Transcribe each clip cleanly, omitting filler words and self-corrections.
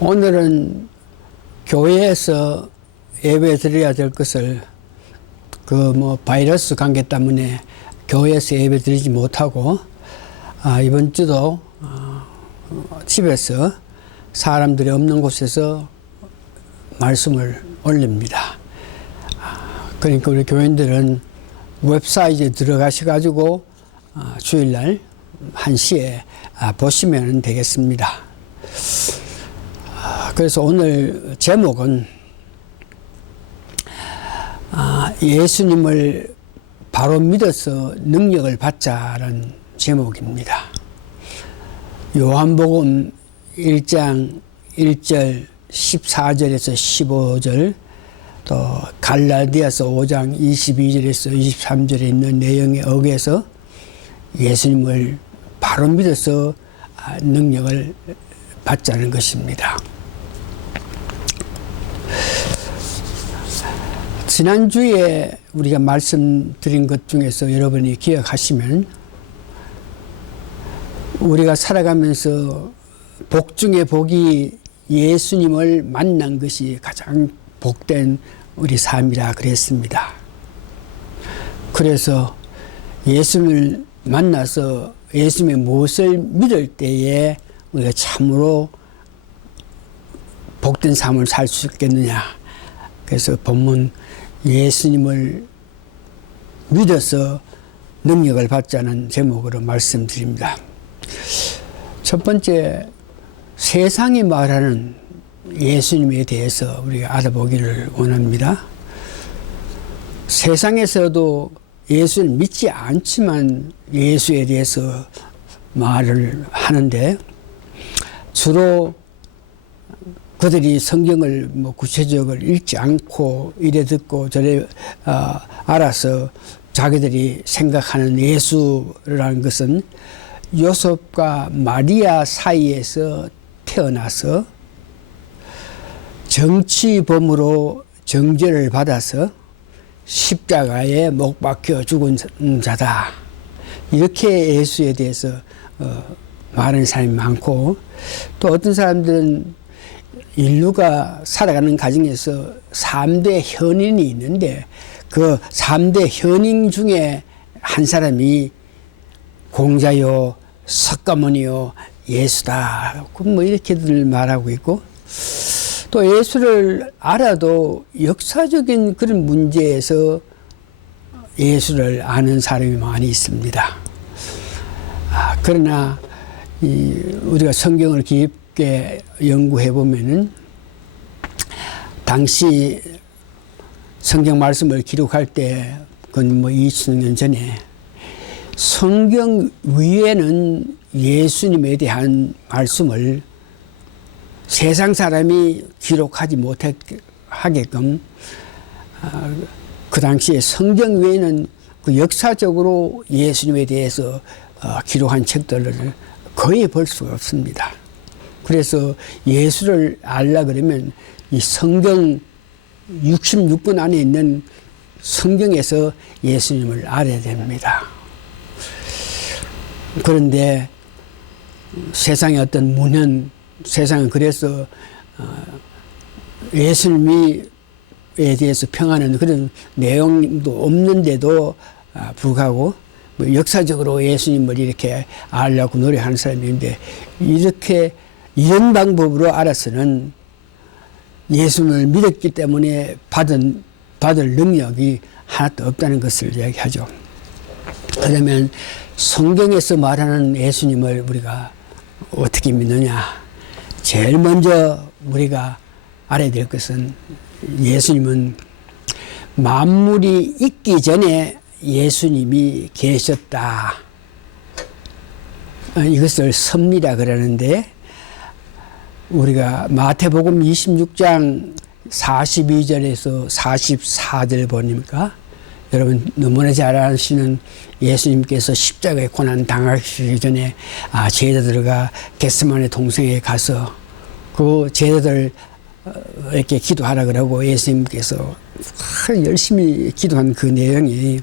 오늘은 교회에서 예배 드려야 될 것을 바이러스 관계 때문에 교회에서 예배 드리지 못하고 이번 주도 집에서 사람들이 없는 곳에서 말씀을 올립니다. 그러니까 우리 교인들은 웹사이트에 들어가셔가지고 주일날 1시에 보시면 되겠습니다. 그래서 오늘 제목은 예수님을 바로 믿어서 능력을 받자라는 제목입니다. 요한복음 1장 1절 14절에서 15절 또 갈라디아서 5장 22절에서 23절에 있는 내용에 의해서 예수님을 바로 믿어서 능력을 받자는 것입니다. 지난주에 우리가 말씀드린 것 중에서 여러분이 기억하시면 우리가 살아가면서 복 중에 복이 예수님을 만난 것이 가장 복된 우리 삶이라 그랬습니다. 그래서 예수님을 만나서 예수님의 무엇을 믿을 때에 우리가 참으로 복된 삶을 살 수 있겠느냐. 그래서 본문 예수님을 믿어서 능력을 받자는 제목으로 말씀드립니다. 첫 번째, 세상이 말하는 예수님에 대해서 우리가 알아보기를 원합니다. 세상에서도 예수를 믿지 않지만 예수에 대해서 말을 하는데 주로 그들이 성경을 구체적으로 읽지 않고 이래 듣고 저래 알아서 자기들이 생각하는 예수라는 것은 요셉과 마리아 사이에서 태어나서 정치범으로 정죄를 받아서 십자가에 못 박혀 죽은 자다. 이렇게 예수에 대해서 말하는 사람이 많고, 또 어떤 사람들은 인류가 살아가는 가정에서 3대 현인이 있는데 그 3대 현인 중에 한 사람이 공자요, 석가모니요, 예수다. 이렇게들 말하고 있고, 또 예수를 알아도 역사적인 그런 문제에서 예수를 아는 사람이 많이 있습니다. 그러나 우리가 성경을 깊게 연구해 보면은 당시 성경 말씀을 기록할 때 그건 2000년 전에 성경 위에는 예수님에 대한 말씀을 세상 사람이 기록하지 못하게끔 그 당시에 성경 외에는 그 역사적으로 예수님에 대해서 기록한 책들을 거의 볼 수가 없습니다. 그래서 예수를 알라 그러면 이 성경 66권 안에 있는 성경에서 예수님을 알아야 됩니다. 그런데 세상의 어떤 문헌, 세상은 그래서 예수님에 대해서 평하는 그런 내용도 없는데도 불구하고 역사적으로 예수님을 이렇게 알려고 노력하는 사람이 있는데, 이런 방법으로 알아서는 예수님을 믿었기 때문에 받을 능력이 하나도 없다는 것을 이야기하죠. 그러면 성경에서 말하는 예수님을 우리가 어떻게 믿느냐? 제일 먼저 우리가 알아야 될 것은 예수님은 만물이 있기 전에 예수님이 계셨다. 이것을 섭리라 그러는데, 우리가 마태복음 26장 42절에서 44절 보니까 여러분 너무나 잘 아시는 예수님께서 십자가의 고난 당하시기 전에 제자들과 겟세마네 동성에 가서 그 제자들 이렇게 기도하라 그러고 예수님께서 열심히 기도한 그 내용이,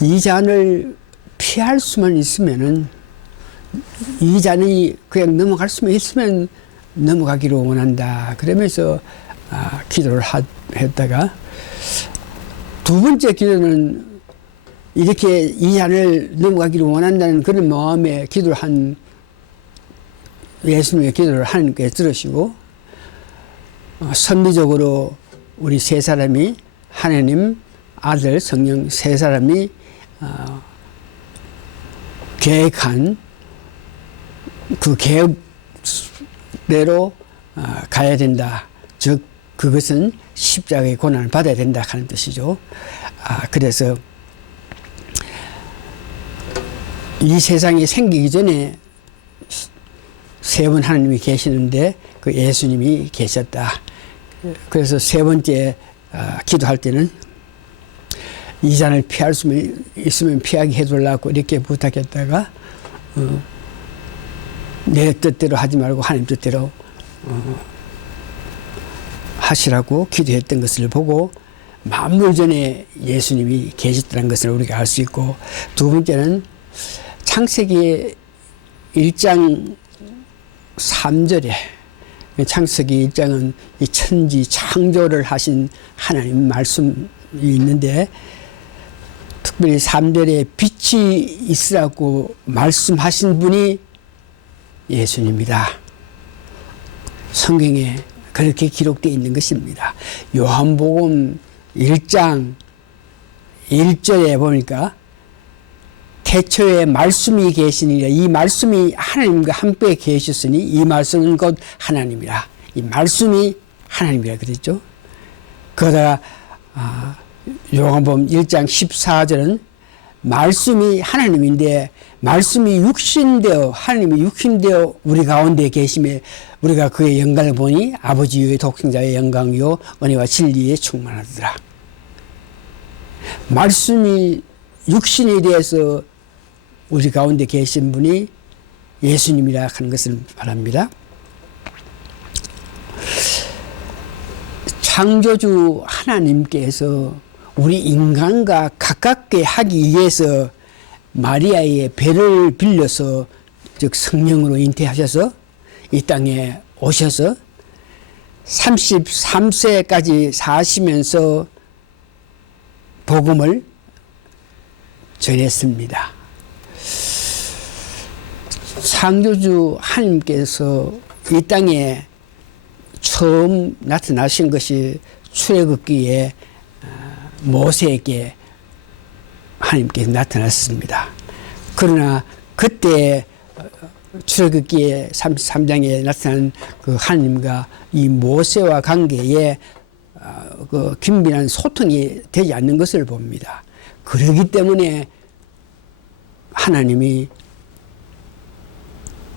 이 잔을 피할 수만 있으면은 이 잔이 그냥 넘어갈 수만 있으면 넘어가기를 원한다. 그러면서 기도를 했다가 두 번째 기도는 이렇게 이 잔을 넘어가기를 원한다는 그런 마음에 기도를 한 예수님의 기도를 하나님께 들으시고 선비적으로 우리 세 사람이 하나님, 아들, 성령 세 사람이 계획한 그 계획대로 가야 된다. 즉 그것은 십자가의 고난을 받아야 된다 하는 뜻이죠. 그래서 이 세상이 생기기 전에 세 분 하나님이 계시는데 그 예수님이 계셨다. 그래서 세 번째 기도할 때는 이 잔을 피할 수 있으면 피하게 해달라고 이렇게 부탁했다가 내 뜻대로 하지 말고 하나님 뜻대로 하시라고 기도했던 것을 보고 만물 전에 예수님이 계셨다는 것을 우리가 알 수 있고, 두 번째는 창세기 1장 3절에 창세기 1장은 이 천지 창조를 하신 하나님 말씀이 있는데 특별히 3절에 빛이 있으라고 말씀하신 분이 예수님이다. 성경에 그렇게 기록되어 있는 것입니다. 요한복음 1장 1절에 보니까 태초에 말씀이 계시니라. 이 말씀이 하나님과 함께 계셨으니 이 말씀은 곧 하나님이라. 이 말씀이 하나님이라 그랬죠. 그러다가 요한복음 1장 14절은 말씀이 하나님인데 말씀이 육신되어 하나님이 육신되어 우리 가운데 계심에 우리가 그의 영광을 보니 아버지의 독생자의 영광이요 은혜와 진리에 충만하더라. 말씀이 육신에 대해서 우리 가운데 계신 분이 예수님이라 하는 것을 말합니다. 창조주 하나님께서 우리 인간과 가깝게 하기 위해서 마리아의 배를 빌려서 즉 성령으로 잉태하셔서 이 땅에 오셔서 33세까지 사시면서 복음을 전했습니다. 창조주 하나님께서 이 땅에 처음 나타나신 것이 출애굽기에 모세에게 하나님께서 나타났습니다. 그러나 그때 출애굽기에 33장에 나타난 그 하나님과 이 모세와 관계에 그 긴밀한 소통이 되지 않는 것을 봅니다. 그렇기 때문에 하나님이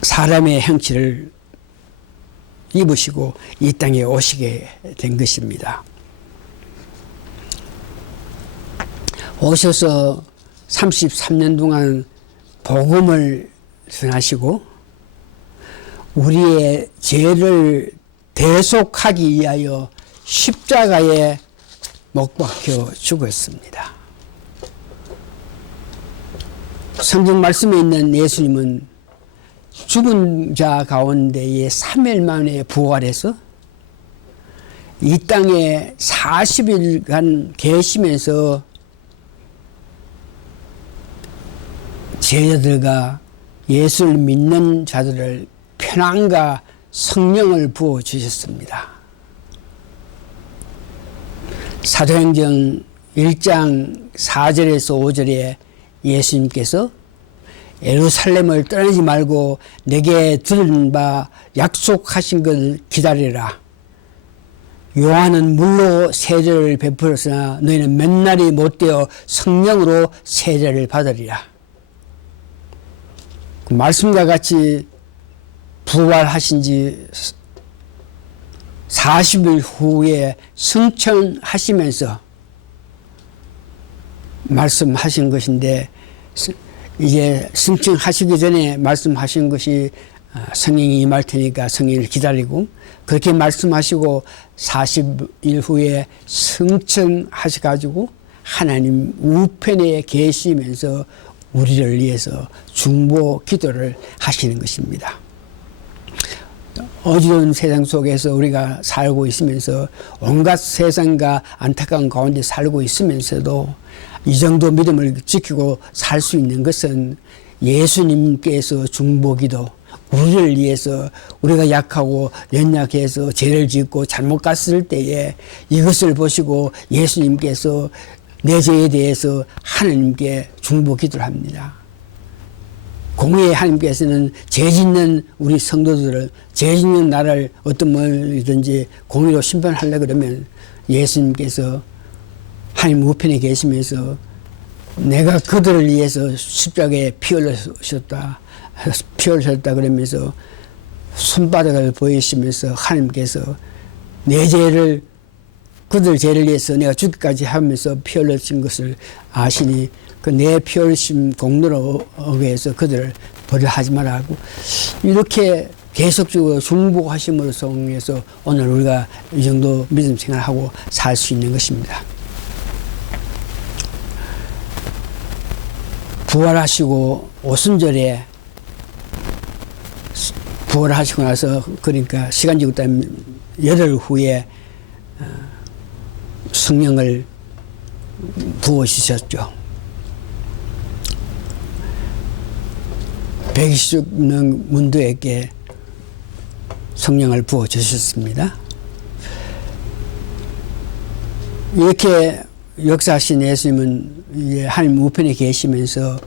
사람의 형체를 입으시고 이 땅에 오시게 된 것입니다. 오셔서 33년 동안 복음을 전하시고 우리의 죄를 대속하기 위하여 십자가에 못 박혀 죽었습니다. 성경 말씀에 있는 예수님은 죽은 자 가운데에 3일 만에 부활해서 이 땅에 40일간 계시면서 제자들과 예수를 믿는 자들을 평안과 성령을 부어주셨습니다. 사도행전 1장 4절에서 5절에 예수님께서 예루살렘을 떠나지 말고 내게 들은 바 약속하신 걸 기다리라. 요한은 물로 세례를 베풀었으나 너희는 몇 날이 못되어 성령으로 세례를 받으리라. 그 말씀과 같이 부활하신 지 40일 후에 승천하시면서 말씀하신 것인데 이제 승천하시기 전에 말씀하신 것이 성령이 임할 테니까 성령을 기다리고 그렇게 말씀하시고 40일 후에 승천하셔가지고 하나님 우편에 계시면서 우리를 위해서 중보 기도를 하시는 것입니다. 어두운 세상 속에서 우리가 살고 있으면서 온갖 세상과 안타까운 가운데 살고 있으면서도 이 정도 믿음을 지키고 살 수 있는 것은 예수님께서 중보기도, 우리를 위해서 우리가 약하고 연약해서 죄를 짓고 잘못 갔을 때에 이것을 보시고 예수님께서 내 죄에 대해서 하나님께 중보기도를 합니다. 공의의 하나님께서는 죄 짓는 우리 성도들을, 죄 짓는 나를 어떤 뭐든지 공의로 심판하려고 그러면 예수님께서 하나님 우편에 계시면서 내가 그들을 위해서 십자가에 피 흘리셨다 그러면서 손바닥을 보이시면서 하나님께서 내 죄를, 그들 죄를 위해서 내가 죽기까지 하면서 피 흘리신 것을 아시니 그 내 피 흘리심 공로로 의해서 그들을 벌하지 말라고 이렇게 계속적으로 중보하심으로 통해서 오늘 우리가 이 정도 믿음 생활하고 살 수 있는 것입니다. 부활하시고 오순절에 부활하시고 나서, 그러니까 시간적으로 따면 열흘 후에 성령을 부어주셨죠. 120명 문도에게 성령을 부어주셨습니다. 이렇게 역사하신 예수님은 하나님 우편에 계시면서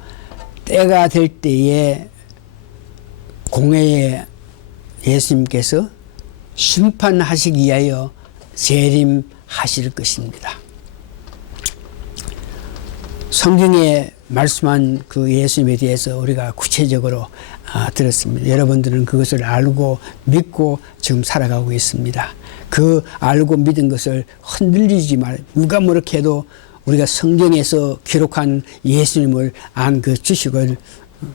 때가 될 때에 공회에 예수님께서 심판하시기 위하여 재림하실 것입니다. 성경에 말씀한 그 예수님에 대해서 우리가 구체적으로 들었습니다. 여러분들은 그것을 알고 믿고 지금 살아가고 있습니다. 그 알고 믿은 것을 흔들리지 말, 누가 뭐렇게 해도 우리가 성경에서 기록한 예수님을 안 그 지식을,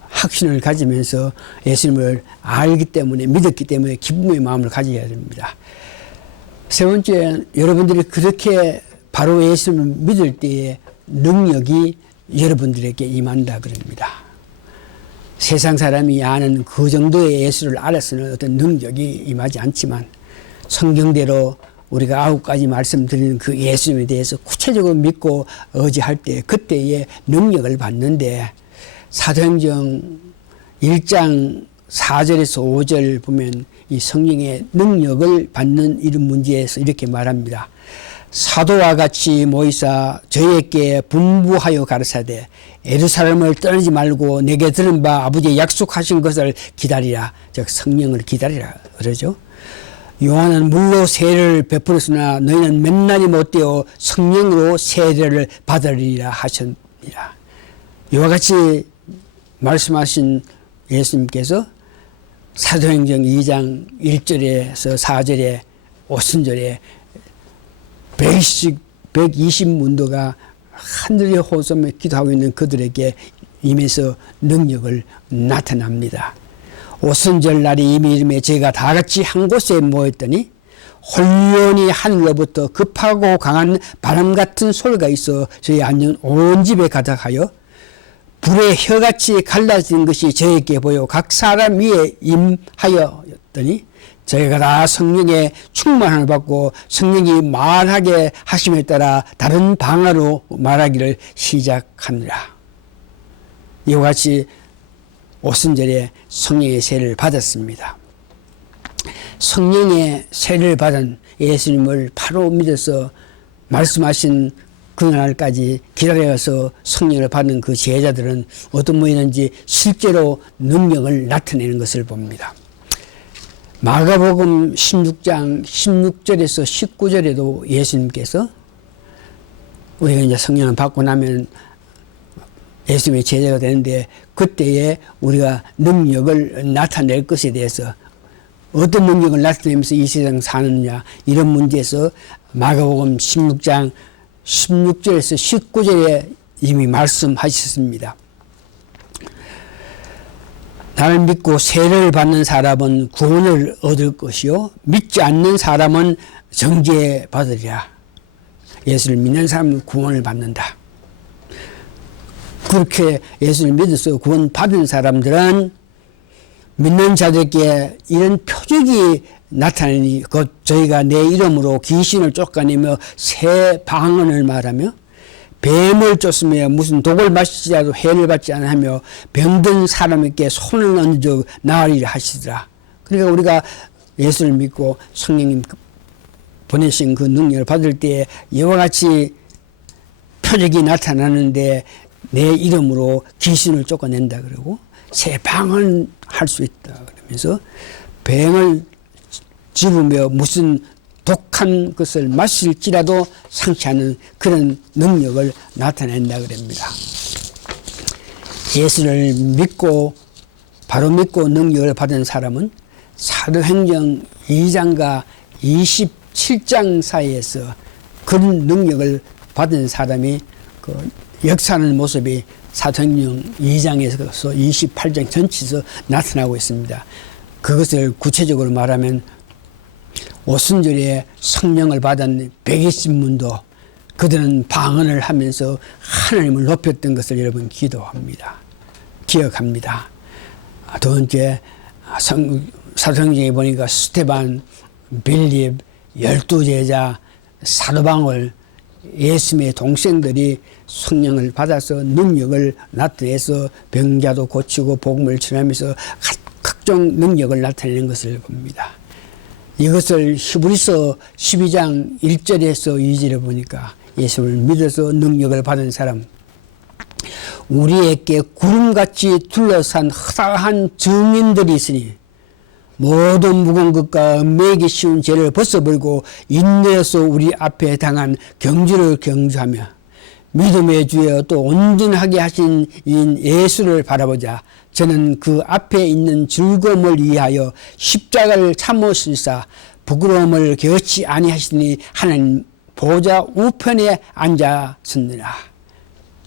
확신을 가지면서 예수님을 알기 때문에, 믿었기 때문에 기쁨의 마음을 가져야 됩니다. 세 번째, 여러분들이 그렇게 바로 예수님을 믿을 때에 능력이 여러분들에게 임한다 그럽니다. 세상 사람이 아는 그 정도의 예수를 알아서는 어떤 능력이 임하지 않지만 성경대로 우리가 9가지 말씀드리는 그 예수님에 대해서 구체적으로 믿고 의지할 때 그때의 능력을 받는데, 사도행전 1장 4절에서 5절 보면 이 성령의 능력을 받는 이런 문제에서 이렇게 말합니다. 사도와 같이 모이사 저희에게 분부하여 가르사되 예루살렘을 떠나지 말고 내게 들은 바 아버지의 약속하신 것을 기다리라. 즉 성령을 기다리라 그러죠. 요한은 물로 세례를 베풀었으나 너희는 맨날이 못되어 성령으로 세례를 받으리라 하셨습니다. 이와 같이 말씀하신 예수님께서 사도행전 2장 1절에서 4절에 오순절에 120문도가 하늘의 호소에 기도하고 있는 그들에게 임해서 능력을 나타납니다. 오순절 날이 이미 이름에 저희가 다 같이 한 곳에 모였더니 홀연히 하늘로부터 급하고 강한 바람 같은 소리가 있어 저희 앉은 온 집에 가득하여 불의 혀같이 갈라진 것이 저에게 보여 각 사람 위에 임하였더니 저희가 다 성령의 충만함을 받고 성령이 말하게 하심에 따라 다른 방언으로 말하기를 시작하느라. 이와 같이 오순절에 성령의 세례를 받았습니다. 성령의 세례를 받은 예수님을 바로 믿어서 말씀하신 그날까지 기다려서 성령을 받는 그 제자들은 어떤 모이는지 실제로 능력을 나타내는 것을 봅니다. 마가복음 16장 16절에서 19절에도 예수님께서 우리가 이제 성령을 받고 나면 예수님의 제자가 되는데 그때에 우리가 능력을 나타낼 것에 대해서 어떤 능력을 나타내면서 이 세상 사느냐 이런 문제에서 마가복음 16장 16절에서 19절에 이미 말씀하셨습니다. 나를 믿고 세례를 받는 사람은 구원을 얻을 것이요 믿지 않는 사람은 정죄받으리라. 예수를 믿는 사람은 구원을 받는다. 그렇게 예수를 믿어서 구원받은 사람들은 믿는 자들께 이런 표적이 나타나니 곧 저희가 내 이름으로 귀신을 쫓아내며 새 방언을 말하며 뱀을 쫓으며 무슨 독을 마시지라도 해를 받지 않으며 병든 사람에게 손을 얹어 나으리라 하시더라. 그러니까 우리가 예수를 믿고 성령님 보내신 그 능력을 받을 때에 이와 같이 표적이 나타나는데 내 이름으로 귀신을 쫓아낸다 그러고 새 방언 할 수 있다 그러면서 뱀을 집으며 무슨 독한 것을 마실지라도 상치하는 그런 능력을 나타낸다 그럽니다. 예수를 믿고 바로 믿고 능력을 받은 사람은 사도행전 2장과 27장 사이에서 그런 능력을 받은 사람이 그 역사하는 모습이 사도행전 2장에서 28장 전체에서 나타나고 있습니다. 그것을 구체적으로 말하면 오순절에 성령을 받은 120문도 그들은 방언을 하면서 하나님을 높였던 것을 여러분 기억합니다. 두 번째 사도행전에 보니까 스테반, 빌립, 12제자, 사도바울, 예수님의 동생들이 성령을 받아서 능력을 나타내서 병자도 고치고 복음을 전하면서 각종 능력을 나타내는 것을 봅니다. 이것을 히브리서 12장 1절에서 2절에 보니까 예수를 믿어서 능력을 받은 사람, 우리에게 구름같이 둘러싼 허다한 증인들이 있으니 모든 무거운 것과 매기 쉬운 죄를 벗어버리고 인내에서 우리 앞에 당한 경주를 경주하며 믿음의 주여 또 온전하게 하신 인 예수를 바라보자. 저는 그 앞에 있는 즐거움을 위하여 십자가를 참으시사 부끄러움을 겨치 아니하시니 하나님 보좌 우편에 앉았느니라.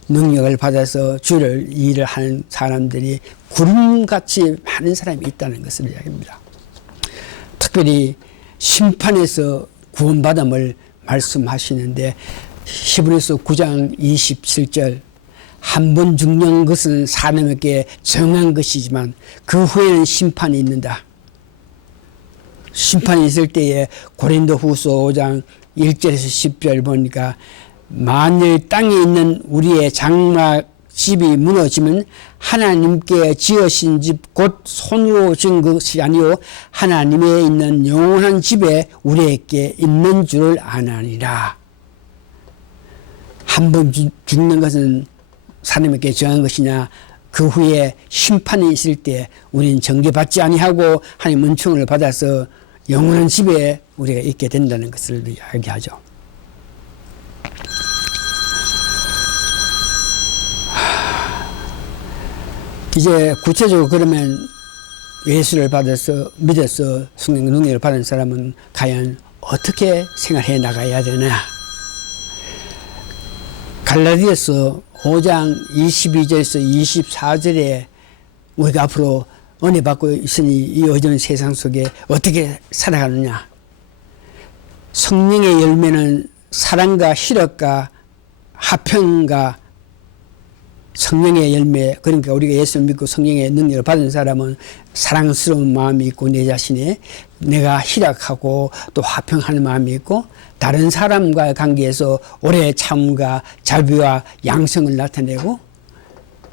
능력을 받아서 주를 일을 하는 사람들이 구름같이 많은 사람이 있다는 것을 이야기합니다. 특별히 심판에서 구원받음을 말씀하시는데 히브리서 9장 27절 한 번 죽는 것은 사람에게 정한 것이지만 그 후에는 심판이 있는다. 심판이 있을 때에 고린도후서 5장 1절에서 10절 보니까 만일 땅에 있는 우리의 장막 집이 무너지면 하나님께 지으신 집 곧 손으로 지은 것이 아니요 하나님에 있는 영원한 집에 우리에게 있는 줄을 아나니라. 한 번 죽는 것은 하나님께 정한 것이냐, 그 후에 심판이 있을 때 우리는 정죄받지 아니하고 하나님 은총을 받아서 영원한 집에 우리가 있게 된다는 것을 이야기하죠. 이제 구체적으로 그러면 예수를 받아서 믿어서 성령 능력을 받은 사람은 과연 어떻게 생활해 나가야 되나? 갈라디아서 5장 22절에서 24절에 우리가 앞으로 은혜 받고 있으니 이 어두운 세상 속에 어떻게 살아가느냐? 성령의 열매는 사랑과 희락과 화평과 성령의 열매, 그러니까 우리가 예수를 믿고 성령의 능력을 받은 사람은 사랑스러운 마음이 있고 내 자신에 내가 희락하고 또 화평하는 마음이 있고 다른 사람과의 관계에서 오래 참음과 자비와 양성을 나타내고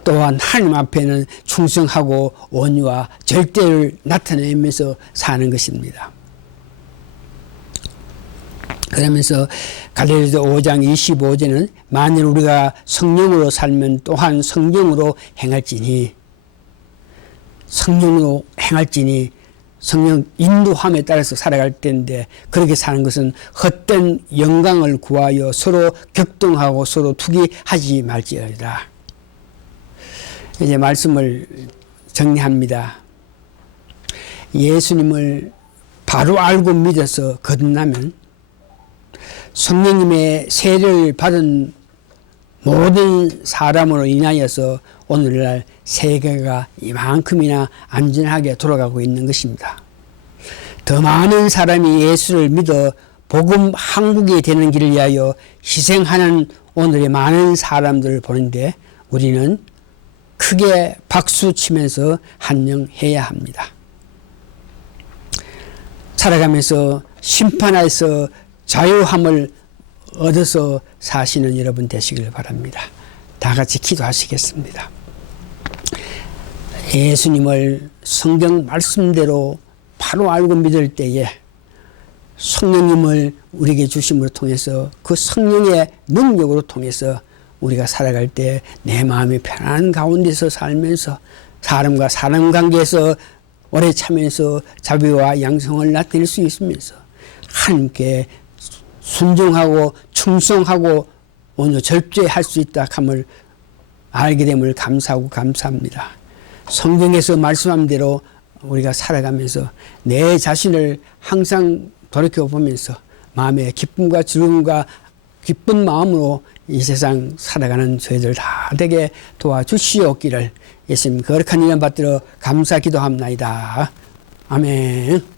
또한 하나님 앞에는 충성하고 온유와 절대를 나타내면서 사는 것입니다. 그러면서 갈라디아서 5장 25절은 만일 우리가 성령으로 살면 또한 성령으로 행할지니 성령 인도함에 따라서 살아갈 때인데 그렇게 사는 것은 헛된 영광을 구하여 서로 격동하고 서로 투기하지 말지어다. 이제 말씀을 정리합니다. 예수님을 바로 알고 믿어서 거듭나면 성령님의 세례를 받은 모든 사람으로 인하여서 오늘날 세계가 이만큼이나 안전하게 돌아가고 있는 것입니다. 더 많은 사람이 예수를 믿어 복음 한국이 되는 길을 위하여 희생하는 오늘의 많은 사람들을 보는데 우리는 크게 박수 치면서 한영해야 합니다. 살아가면서 심판에서 자유함을 얻어서 사시는 여러분 되시길 바랍니다. 다 같이 기도하시겠습니다. 예수님을 성경 말씀대로 바로 알고 믿을 때에 성령님을 우리에게 주심으로 통해서 그 성령의 능력으로 통해서 우리가 살아갈 때 내 마음이 편안한 가운데서 살면서 사람과 사람 관계에서 오래 참으면서 자비와 양성을 나타낼 수 있으면서 하나님께 순종하고 충성하고 오늘 절제할 수 있다 함을 알게 됨을 감사하고 감사합니다. 성경에서 말씀한 대로 우리가 살아가면서 내 자신을 항상 돌이켜보면서 마음의 기쁨과 즐거움과 기쁜 마음으로 이 세상 살아가는 저희들 다 되게 도와주시옵기를 예수님 거룩한 이름 받들어 감사 기도합나이다. 아멘.